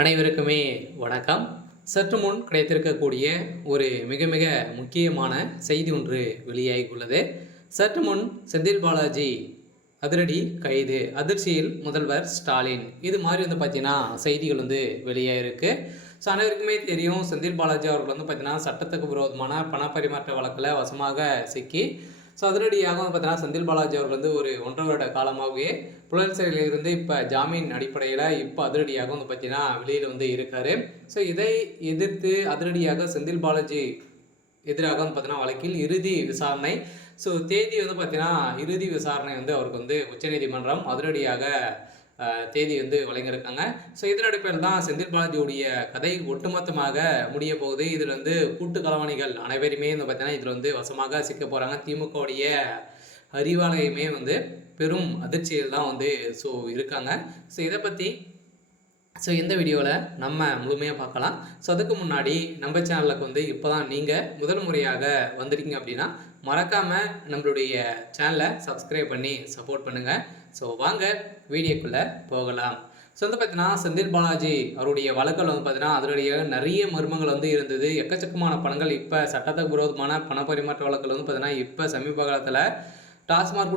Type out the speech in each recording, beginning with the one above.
அனைவருக்குமே வணக்கம். சற்று முன் கிடைத்திருக்கக்கூடிய ஒரு மிக மிக முக்கியமான செய்தி ஒன்று வெளியாகியுள்ளது. சற்று முன் செந்தில் பாலாஜி அதிரடி கைது, அதிர்ச்சியில் முதல்வர் ஸ்டாலின், இது மாதிரி பார்த்தீங்கன்னா செய்திகள் வெளியாகிருக்கு. ஸோ அனைவருக்குமே தெரியும், செந்தில் பாலாஜி அவர்கள் பார்த்தீங்கன்னா சட்டத்துக்கு விரோதமான பணப்பரிமாற்ற வழக்கில் வசமாக சிக்கி அதிரடியாக பார்த்தீங்கன்னா செந்தில் பாலாஜி அவர்கள் ஒரு 1.5 வருட காலமாகவே புழல் சிறையிலிருந்து இப்போ ஜாமீன் அடிப்படையில் இப்போ அதிரடியாக பார்த்தீங்கன்னா வெளியில் இருக்காரு. ஸோ இதை எதிர்த்து அதிரடியாக செந்தில் பாலாஜி எதிராக பார்த்தீங்கன்னா வழக்கில் இறுதி விசாரணை. ஸோ தேதி பார்த்தீங்கன்னா இறுதி விசாரணை அவருக்கு உச்சநீதிமன்றம் அதிரடியாக தேதி வழங்கியிருக்காங்க. ஸோ இதன் அடிப்படையில் தான் செந்தில் பாலாஜியுடைய கதை ஒட்டுமொத்தமாக முடிய போகுது. இதில் கூட்டு களவாணிகள் அனைவருமே பார்த்தீங்கன்னா இதில் வசமாக சிக்க போகிறாங்க. திமுகவுடைய அறிவாலயமே பெரும் அதிர்ச்சியில் தான் ஸோ இருக்காங்க. ஸோ இதை பற்றி இந்த வீடியோவில் நம்ம முழுமையாக பார்க்கலாம். ஸோ அதுக்கு முன்னாடி நம்ம சேனலுக்கு இப்போ தான் நீங்கள் முதல் முறையாக வந்திருக்கீங்க அப்படின்னா மறக்காமல் நம்மளுடைய சேனலை சப்ஸ்கிரைப் பண்ணி சப்போர்ட் பண்ணுங்கள். ஸோ வாங்க வீடியோக்குள்ளே போகலாம். ஸோ பார்த்தீங்கன்னா செந்தில் பாலாஜி அவருடைய வழக்கில் பார்த்தீங்கன்னா அதனுடைய நிறைய மர்மங்கள் இருந்தது. எக்கச்சக்கமான பணங்கள் இப்போ சட்டத்துக்கு விரோதமான பணப்பரிமாற்ற வழக்கில் பார்த்தீங்கன்னா இப்போ சமீப காலத்தில் டாஸ்மாக்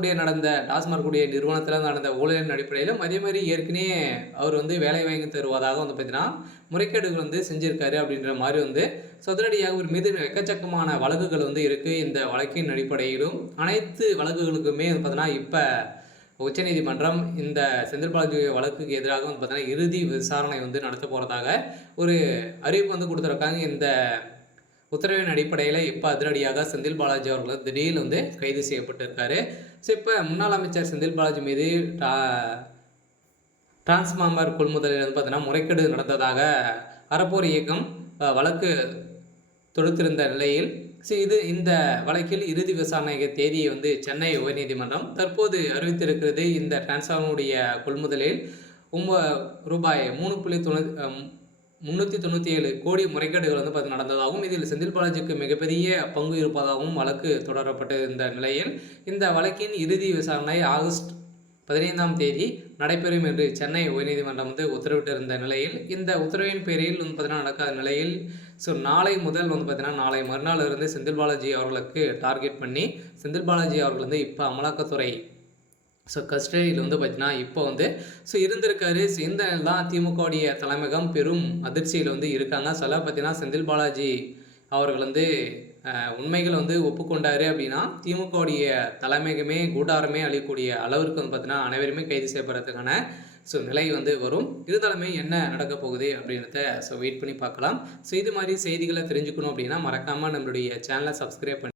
நிறுவனத்தில் நடந்த ஊழலின் அடிப்படையில் அதே மாதிரி ஏற்கனவே அவர் வேலை வாங்கி தருவதாக பார்த்தீங்கன்னா முறைகேடுகள் செஞ்சிருக்காரு அப்படின்ற மாதிரி சதுரடியாக ஒரு மீது எக்கச்சக்கமான வழக்குகள் இருக்குது. இந்த வழக்கின் அடிப்படையிலும் அனைத்து வழக்குகளுக்குமே பார்த்தீங்கன்னா இப்போ உச்சநீதிமன்றம் இந்த செந்தில் பாலாஜி வழக்குக்கு எதிராக பார்த்தீங்கன்னா இறுதி விசாரணை நடத்த போகிறதாக ஒரு அறிவிப்பு கொடுத்துருக்காங்க. இந்த உத்தரவின் அடிப்படையில் இப்போ அதிரடியாக செந்தில் பாலாஜி அவர்கள் திடீர்னு கைது செய்யப்பட்டிருக்காரு. ஸோ இப்போ முன்னாள் அமைச்சர் செந்தில் பாலாஜி மீது டிரான்ஸ்ஃபார்மர் கொள்முதலில் பார்த்தீங்கன்னா முறைகேடு நடந்ததாக அறப்போர் இயக்கம் வழக்கு தொடுத்திருந்த நிலையில் இந்த வழக்கில் இறுதி விசாரணை தேதியை சென்னை உயர்நீதிமன்றம் தற்போது அறிவித்திருக்கிறது. இந்த டிரான்ஸ்ஃபார்மருடைய கொள்முதலில் ரூபாய் 397 கோடி முறைகேடுகள் பார்த்தீங்கன்னா நடந்ததாகவும் இதில் செந்தில் பாலாஜிக்கு மிகப்பெரிய பங்கு இருப்பதாகவும் வழக்கு தொடரப்பட்டிருந்த நிலையில் இந்த வழக்கின் இறுதி விசாரணை ஆகஸ்ட் 15ஆம் தேதி நடைபெறும் என்று சென்னை உயர்நீதிமன்றம் உத்தரவிட்டிருந்த நிலையில் இந்த உத்தரவின் பேரில் பார்த்தீங்கன்னா நடக்காத நிலையில் நாளை முதல் பார்த்தீங்கன்னா நாளை மறுநாள் இருந்து செந்தில் பாலாஜி அவர்களுக்கு டார்கெட் பண்ணி செந்தில் பாலாஜி அவர்கள் இப்போ அமலாக்கத்துறை கஸ்டடியில் பார்த்தீங்கன்னா இப்போ இருந்திருக்காரு. இந்த எல்லாம் திமுகவுடைய தலைமையகம் பெரும் அதிர்ச்சியில் இருக்காங்க. பார்த்தீங்கன்னா செந்தில் பாலாஜி அவர்கள் உண்மைகள் ஒப்புக்கொண்டாரு அப்படின்னா திமுகவுடைய தலைமையகமே கூட்டாரமே அழியக்கூடிய அளவிற்கு பார்த்தீங்கன்னா அனைவருமே கைது செய்யப்படுறதுக்கான நிலை வரும். இருந்தாலுமே என்ன நடக்க போகுது அப்படின்றத வெயிட் பண்ணி பார்க்கலாம். இது மாதிரி செய்திகளை தெரிஞ்சுக்கணும் அப்படின்னா மறக்காமல் நம்மளுடைய சேனலை சப்ஸ்கிரைப் பண்ணி